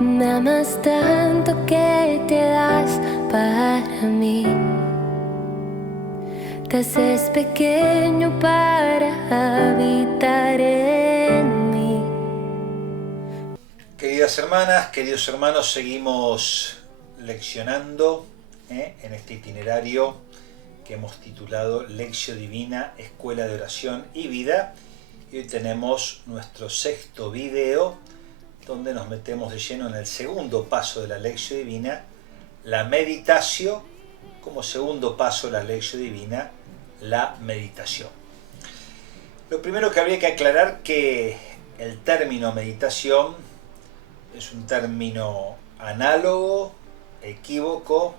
Me amas tanto que te das para mí. Te haces pequeño para habitar en mí. Queridas hermanas, queridos hermanos, seguimos leccionando en este itinerario que hemos titulado Lección Divina, Escuela de Oración y Vida. Y hoy tenemos nuestro sexto video, donde nos metemos de lleno en el segundo paso de la Lección Divina, la meditación. Como segundo paso de la Lección Divina, la meditación. Lo primero que habría que aclarar que el término meditación es un término análogo, equívoco,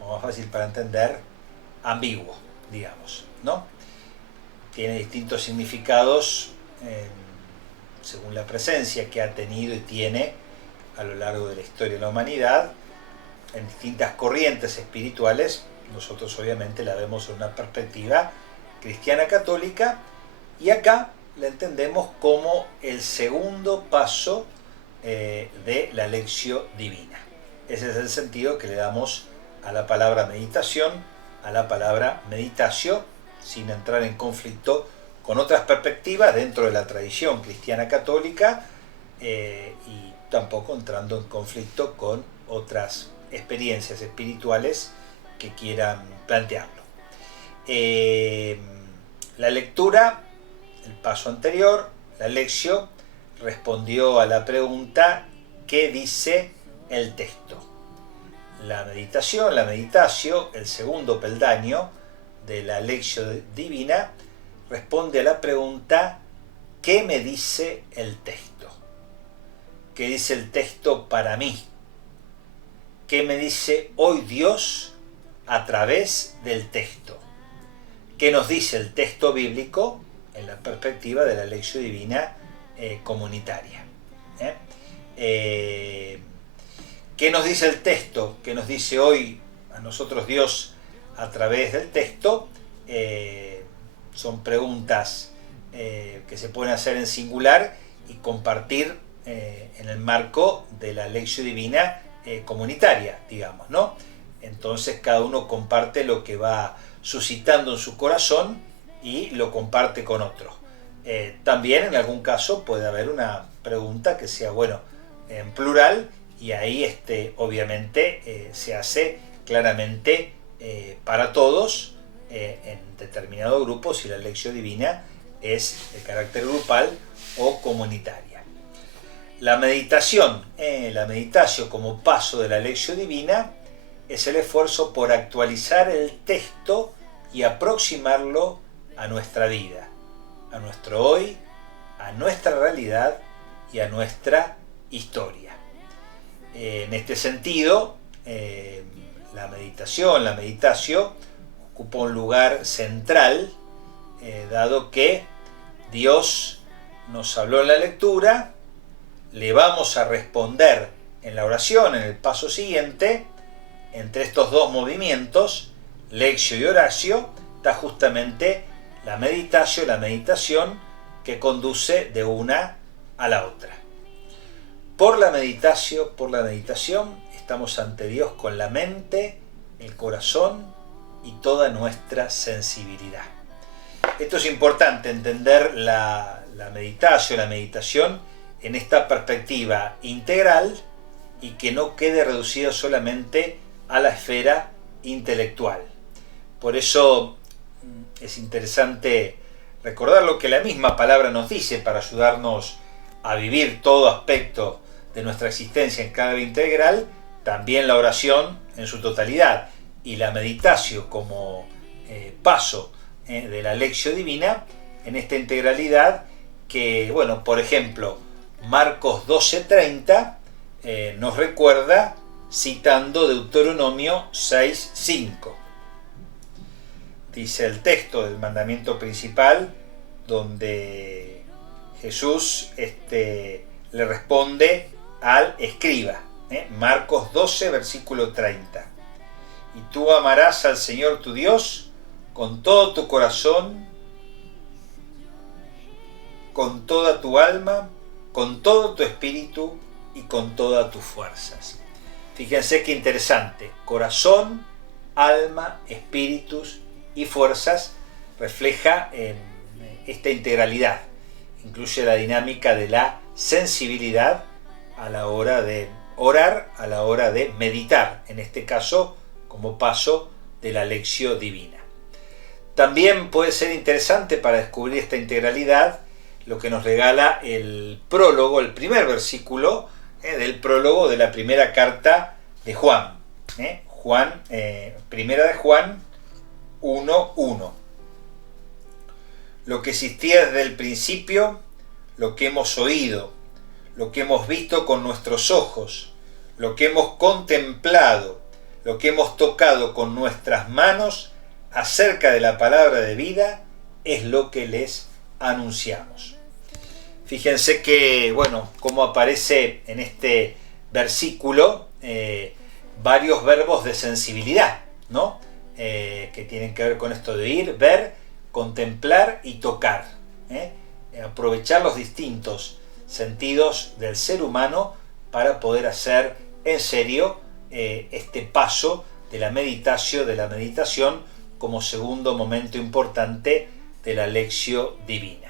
o más fácil para entender, ambiguo, digamos, ¿no? Tiene distintos significados según la presencia que ha tenido y tiene a lo largo de la historia de la humanidad en distintas corrientes espirituales. Nosotros obviamente la vemos en una perspectiva cristiana católica y acá la entendemos como el segundo paso de la Lección Divina. Ese es el sentido que le damos a la palabra meditación, a la palabra meditatio, sin entrar en conflicto con otras perspectivas dentro de la tradición cristiana católica y tampoco entrando en conflicto con otras experiencias espirituales que quieran plantearlo. La lectura, el paso anterior, la lección, respondió a la pregunta ¿qué dice el texto? La meditación, la meditatio, el segundo peldaño de la Lección Divina, responde a la pregunta ¿qué me dice el texto? ¿Qué dice el texto para mí? ¿Qué me dice hoy Dios a través del texto? ¿Qué nos dice el texto bíblico en la perspectiva de la Lección Divina comunitaria? ¿Qué nos dice el texto? ¿Qué nos dice hoy a nosotros Dios a través del texto? Son preguntas que se pueden hacer en singular y compartir en el marco de la Lección Divina comunitaria, digamos, ¿no? Entonces cada uno comparte lo que va suscitando en su corazón y lo comparte con otro. También en algún caso puede haber una pregunta que sea, bueno, en plural, y ahí obviamente se hace claramente para todos en determinado grupo si la Lección Divina es de carácter grupal o comunitaria. La meditación, la meditatio como paso de la Lección Divina, es el esfuerzo por actualizar el texto y aproximarlo a nuestra vida, a nuestro hoy, a nuestra realidad y a nuestra historia. En este sentido, la meditación, la meditatio, ocupa un lugar central, dado que Dios nos habló en la lectura, le vamos a responder en la oración, en el paso siguiente. Entre estos dos movimientos, lectio y oratio, está justamente la meditatio, la meditación que conduce de una a la otra. Por la meditación, estamos ante Dios con la mente, el corazón y toda nuestra sensibilidad. Esto es importante, entender la meditación en esta perspectiva integral y que no quede reducido solamente a la esfera intelectual. Por eso es interesante recordar lo que la misma palabra nos dice para ayudarnos a vivir todo aspecto de nuestra existencia en clave integral, también la oración en su totalidad y la meditatio como paso de la Lección Divina en esta integralidad que, bueno, por ejemplo, Marcos 12:30 nos recuerda citando Deuteronomio 6:5. Dice el texto del mandamiento principal donde Jesús le responde al escriba, Marcos 12, versículo 30. Y tú amarás al Señor tu Dios con todo tu corazón, con toda tu alma, con todo tu espíritu y con todas tus fuerzas. Fíjense qué interesante. Corazón, alma, espíritus y fuerzas refleja esta integralidad. Incluye la dinámica de la sensibilidad a la hora de orar, a la hora de meditar, en este caso como paso de la lección divina. También puede ser interesante para descubrir esta integralidad lo que nos regala el prólogo, el primer versículo del prólogo de la primera carta de Juan. Primera de Juan 1:1. Lo que existía desde el principio, lo que hemos oído, lo que hemos visto con nuestros ojos, lo que hemos contemplado, lo que hemos tocado con nuestras manos acerca de la palabra de vida, es lo que les anunciamos. Fíjense que, cómo aparece en este versículo varios verbos de sensibilidad, ¿no? Que tienen que ver con esto de oír, ver, contemplar y tocar. Aprovechar los distintos sentidos del ser humano para poder hacer en serio este paso de la meditación como segundo momento importante de la lección divina.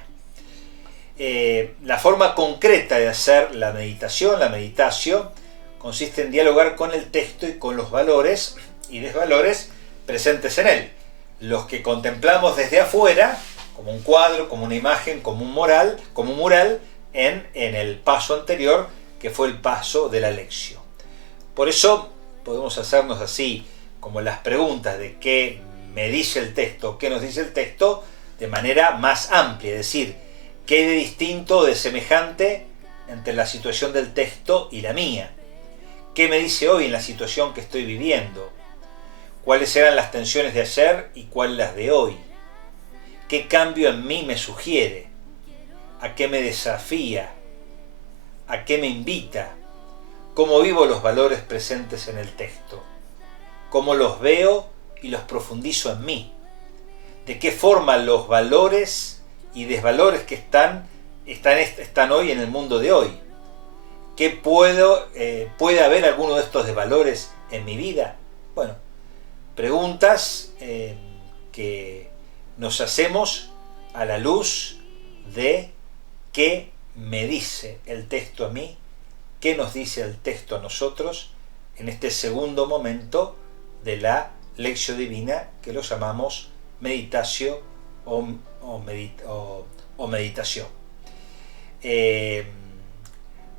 La forma concreta de hacer la meditación consiste en dialogar con el texto y con los valores y desvalores presentes en él. Los que contemplamos desde afuera, como un cuadro, como una imagen, como un mural, en el paso anterior, que fue el paso de la lección. Por eso podemos hacernos así como las preguntas de qué me dice el texto, qué nos dice el texto, de manera más amplia, es decir, qué hay de distinto, de semejante entre la situación del texto y la mía. ¿Qué me dice hoy en la situación que estoy viviendo? ¿Cuáles eran las tensiones de ayer y cuáles las de hoy? ¿Qué cambio en mí me sugiere? ¿A qué me desafía? ¿A qué me invita? ¿Cómo vivo los valores presentes en el texto? ¿Cómo los veo y los profundizo en mí? ¿De qué forma los valores y desvalores que están hoy en el mundo de hoy? ¿Qué puede haber alguno de estos desvalores en mi vida? Preguntas que nos hacemos a la luz de qué me dice el texto a mí, qué nos dice el texto a nosotros en este segundo momento de la lección divina, que lo llamamos meditación o meditación.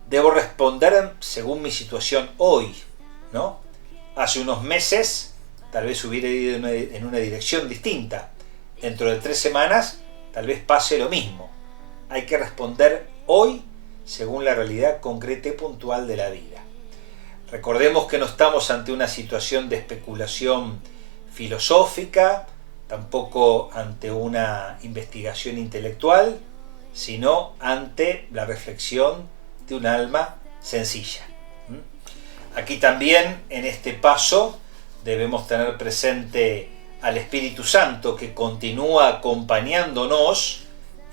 Debo responder según mi situación hoy, ¿no? Hace unos meses tal vez hubiera ido en una dirección distinta. Dentro de 3 semanas tal vez pase lo mismo. Hay que responder hoy según la realidad concreta y puntual de la vida. Recordemos que no estamos ante una situación de especulación filosófica, tampoco ante una investigación intelectual, sino ante la reflexión de un alma sencilla. Aquí también, en este paso, debemos tener presente al Espíritu Santo, que continúa acompañándonos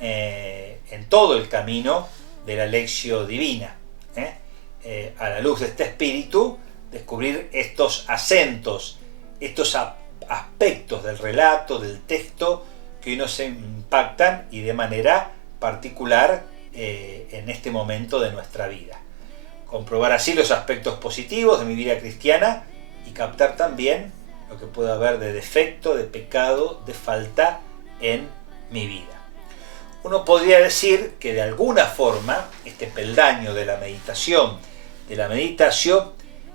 en todo el camino de la lección divina. A la luz de este Espíritu, descubrir estos acentos, estos aspectos del relato, del texto, que hoy nos impactan y de manera particular en este momento de nuestra vida. Comprobar así los aspectos positivos de mi vida cristiana y captar también lo que pueda haber de defecto, de pecado, de falta en mi vida. Uno podría decir que de alguna forma este peldaño de la meditación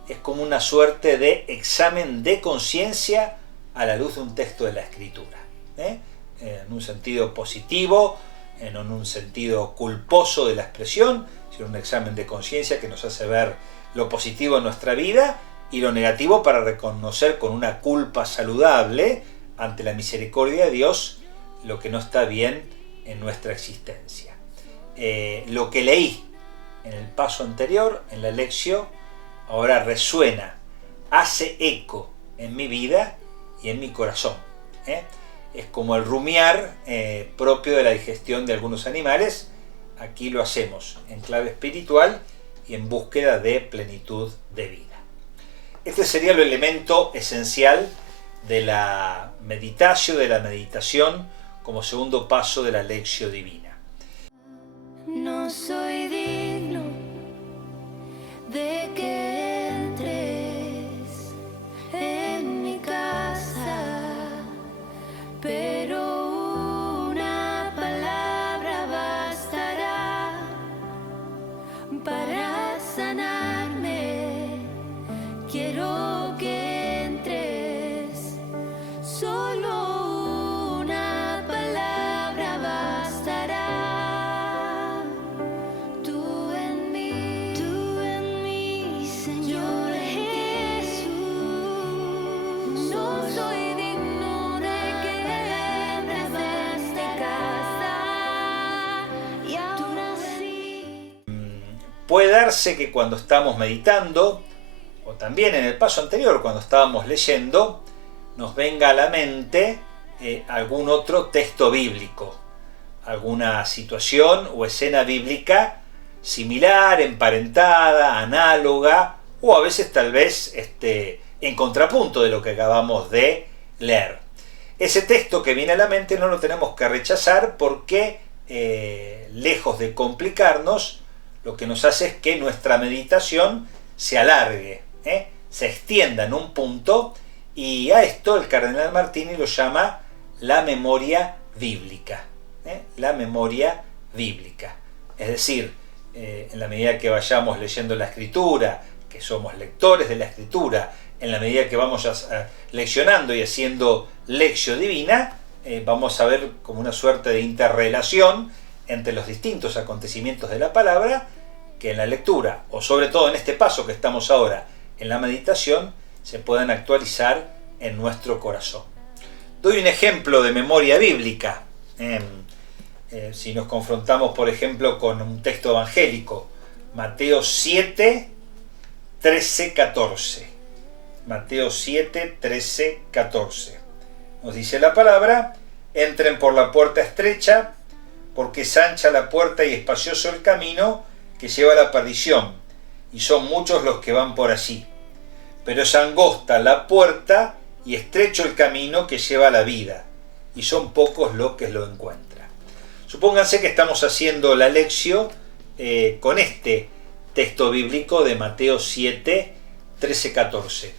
es como una suerte de examen de conciencia a la luz de un texto de la Escritura. En un sentido positivo, en un sentido culposo de la expresión, sino un examen de conciencia que nos hace ver lo positivo en nuestra vida y lo negativo para reconocer con una culpa saludable ante la misericordia de Dios lo que no está bien en nuestra existencia. Lo que leí en el paso anterior, en la lección, ahora resuena, hace eco en mi vida y en mi corazón. Es como el rumiar propio de la digestión de algunos animales. Aquí lo hacemos en clave espiritual y en búsqueda de plenitud de vida. Este sería el elemento esencial de la meditación como segundo paso de la Lectio Divina. No soy digno de que entres en mi casa, pero una palabra bastará para sanarme. Quiero que entres, solo una palabra bastará. Tú en mí, Señor Jesús. No soy digno de que entres en esta casa, y aún así. Puede darse que cuando estamos meditando, o también en el paso anterior, cuando estábamos leyendo, nos venga a la mente algún otro texto bíblico, alguna situación o escena bíblica similar, emparentada, análoga, o a veces tal vez en contrapunto de lo que acabamos de leer. Ese texto que viene a la mente no lo tenemos que rechazar porque, lejos de complicarnos, lo que nos hace es que nuestra meditación se alargue, se extienda en un punto, y a esto el cardenal Martini lo llama la memoria bíblica. La memoria bíblica. Es decir, en la medida que vayamos leyendo la Escritura, que somos lectores de la Escritura, en la medida que vamos leccionando y haciendo Lectio Divina, vamos a ver como una suerte de interrelación entre los distintos acontecimientos de la palabra, que en la lectura, o sobre todo en este paso que estamos ahora, en la meditación, se puedan actualizar en nuestro corazón. Doy un ejemplo de memoria bíblica. Si nos confrontamos, por ejemplo, con un texto evangélico, Mateo 7, 13, 14. Mateo 7, 13, 14. Nos dice la palabra: entren por la puerta estrecha, porque es ancha la puerta y espacioso el camino que lleva a la perdición, y son muchos los que van por allí. Pero es angosta la puerta y estrecho el camino que lleva a la vida, y son pocos los que lo encuentran. Supónganse que estamos haciendo la lección con este texto bíblico de Mateo 7, 13, 14.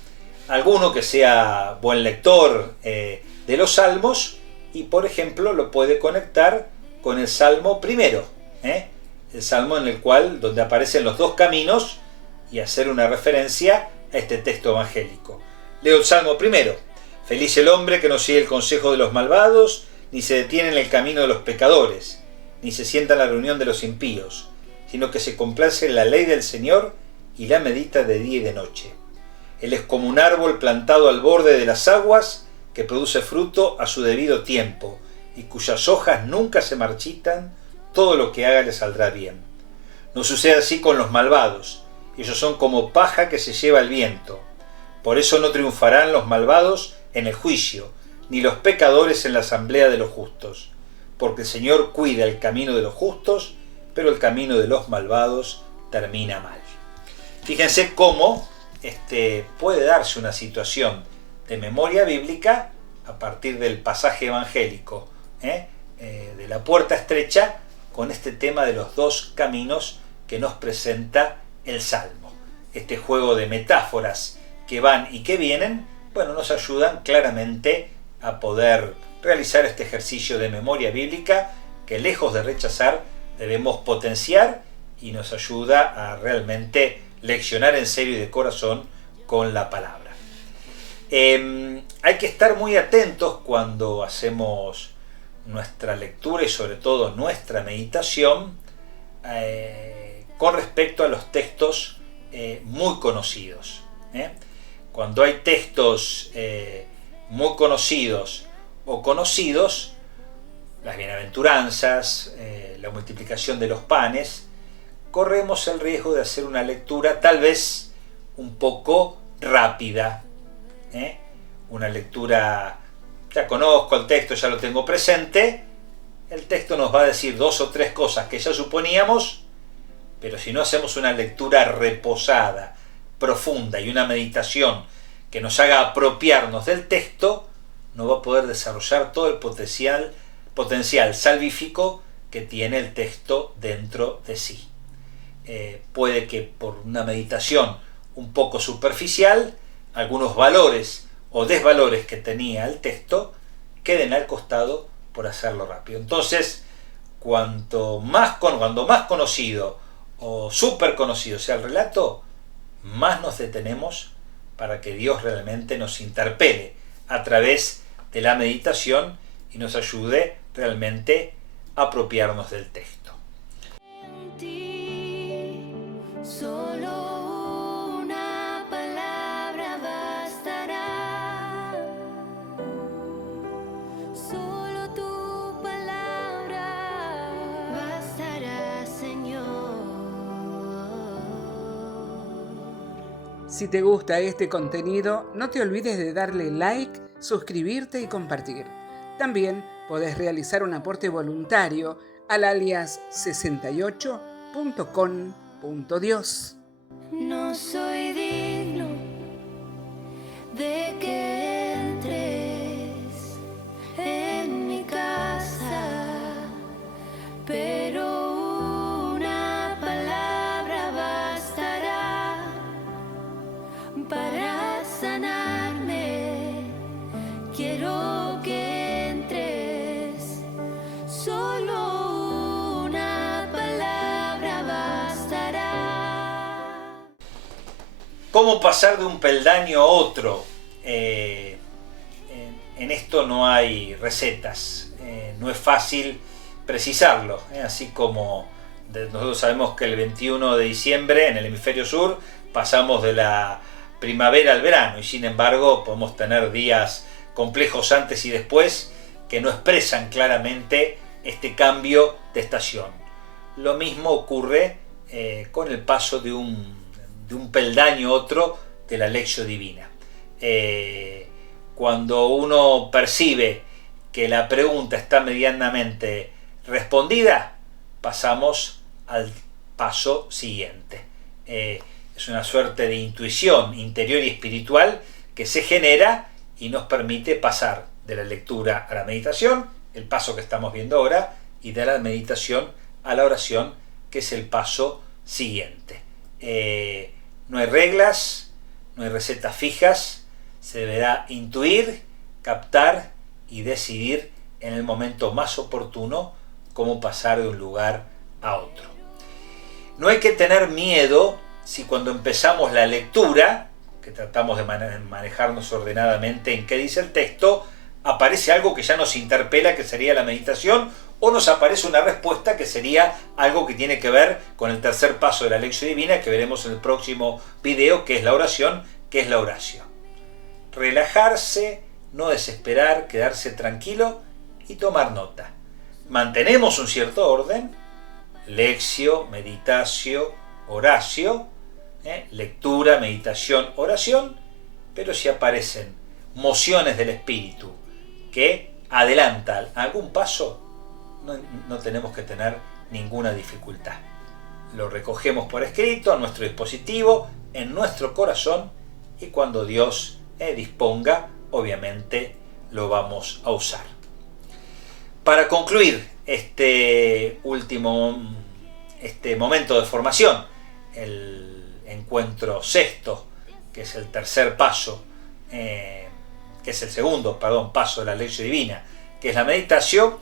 Alguno que sea buen lector de los salmos y, por ejemplo, lo puede conectar con el Salmo primero, el salmo en el cual, donde aparecen los dos caminos, y hacer una referencia a este texto evangélico. Leo el Salmo primero. Feliz el hombre que no sigue el consejo de los malvados, ni se detiene en el camino de los pecadores, ni se sienta en la reunión de los impíos, sino que se complace en la ley del Señor y la medita de día y de noche. Él es como un árbol plantado al borde de las aguas, que produce fruto a su debido tiempo, y cuyas hojas nunca se marchitan. Todo lo que haga le saldrá bien. No sucede así con los malvados. Ellos son como paja que se lleva el viento. Por eso no triunfarán los malvados en el juicio, ni los pecadores en la asamblea de los justos. Porque el Señor cuida el camino de los justos, pero el camino de los malvados termina mal. Fíjense cómo puede darse una situación de memoria bíblica a partir del pasaje evangélico, de la puerta estrecha, con este tema de los dos caminos que nos presenta el Salmo. Este juego de metáforas que van y que vienen, nos ayudan claramente a poder realizar este ejercicio de memoria bíblica que, lejos de rechazar, debemos potenciar, y nos ayuda a realmente leccionar en serio y de corazón con la palabra. Hay que estar muy atentos cuando hacemos nuestra lectura y sobre todo nuestra meditación con respecto a los textos muy conocidos. Cuando hay textos muy conocidos o conocidos, las bienaventuranzas, la multiplicación de los panes, corremos el riesgo de hacer una lectura tal vez un poco rápida, una lectura, ya conozco el texto, ya lo tengo presente, el texto nos va a decir dos o tres cosas que ya suponíamos, Pero si no hacemos una lectura reposada, profunda y una meditación que nos haga apropiarnos del texto, no va a poder desarrollar todo el potencial salvífico que tiene el texto dentro de sí. Puede que por una meditación un poco superficial, algunos valores o desvalores que tenía el texto queden al costado por hacerlo rápido. Entonces, cuando más conocido o súper conocido sea el relato, más nos detenemos para que Dios realmente nos interpele a través de la meditación y nos ayude realmente a apropiarnos del texto. En ti, solo una palabra bastará. Solo tu palabra bastará, Señor. Si te gusta este contenido, no te olvides de darle like, suscribirte y compartir. También podés realizar un aporte voluntario al alias 68.con.dios. No soy digno de que entres en mi casa, pero una palabra bastará para sanarme. Quiero que entres, solo una palabra bastará. ¿Cómo pasar de un peldaño a otro? En esto no hay recetas, no es fácil precisarlo, así como nosotros sabemos que el 21 de diciembre en el hemisferio sur pasamos de la primavera al verano y sin embargo podemos tener días complejos antes y después que no expresan claramente este cambio de estación. Lo mismo ocurre con el paso de un peldaño a otro de la Lectio Divina. Cuando uno percibe que la pregunta está medianamente respondida, pasamos al paso siguiente. Es una suerte de intuición interior y espiritual que se genera y nos permite pasar de la lectura a la meditación, el paso que estamos viendo ahora, y de la meditación a la oración, que es el paso siguiente. No hay reglas, no hay recetas fijas, se deberá intuir, captar y decidir en el momento más oportuno cómo pasar de un lugar a otro. No hay que tener miedo si cuando empezamos la lectura, que tratamos de manejarnos ordenadamente en qué dice el texto, aparece algo que ya nos interpela, que sería la meditación, o nos aparece una respuesta que sería algo que tiene que ver con el tercer paso de la Lectio Divina, que veremos en el próximo video, que es la oración, que es la oración. Relajarse, no desesperar, quedarse tranquilo y tomar nota. Mantenemos un cierto orden: lectio, meditatio, oratio, lectura, meditación, oración, pero si aparecen mociones del espíritu que adelantan algún paso, no tenemos que tener ninguna dificultad. Lo recogemos por escrito a nuestro dispositivo, en nuestro corazón, y cuando Dios disponga, obviamente lo vamos a usar. Para concluir este momento de formación, el encuentro sexto, que es el tercer paso, que es el segundo, paso de la Lectio Divina, que es la meditación,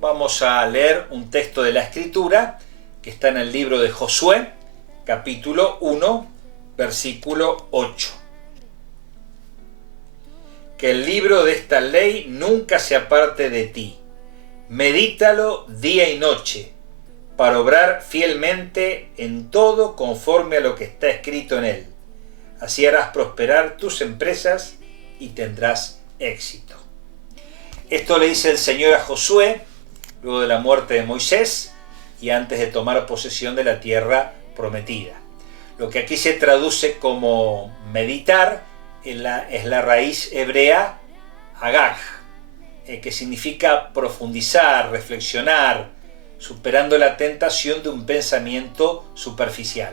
vamos a leer un texto de la Escritura que está en el libro de Josué, capítulo 1, versículo 8. Que el libro de esta ley nunca se aparte de ti. Medítalo día y noche, para obrar fielmente en todo conforme a lo que está escrito en él. Así harás prosperar tus empresas y tendrás éxito. Esto le dice el Señor a Josué luego de la muerte de Moisés y antes de tomar posesión de la tierra prometida. Lo que aquí se traduce como meditar es la raíz hebrea agag, que significa profundizar, reflexionar, superando la tentación de un pensamiento superficial.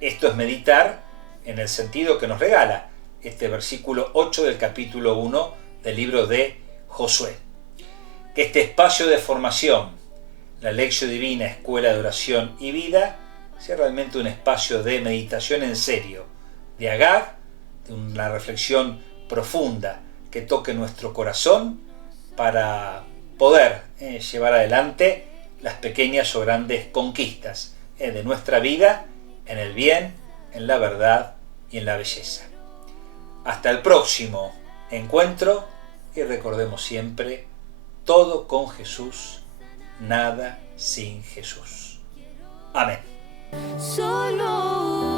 Esto es meditar en el sentido que nos regala este versículo 8 del capítulo 1 del libro de Josué. Que este espacio de formación, la Lección Divina, Escuela de Oración y Vida, sea realmente un espacio de meditación en serio, de agag, de una reflexión profunda que toque nuestro corazón para poder llevar adelante las pequeñas o grandes conquistas de nuestra vida en el bien, en la verdad y en la belleza. Hasta el próximo encuentro y recordemos siempre, todo con Jesús, nada sin Jesús. Amén. Solo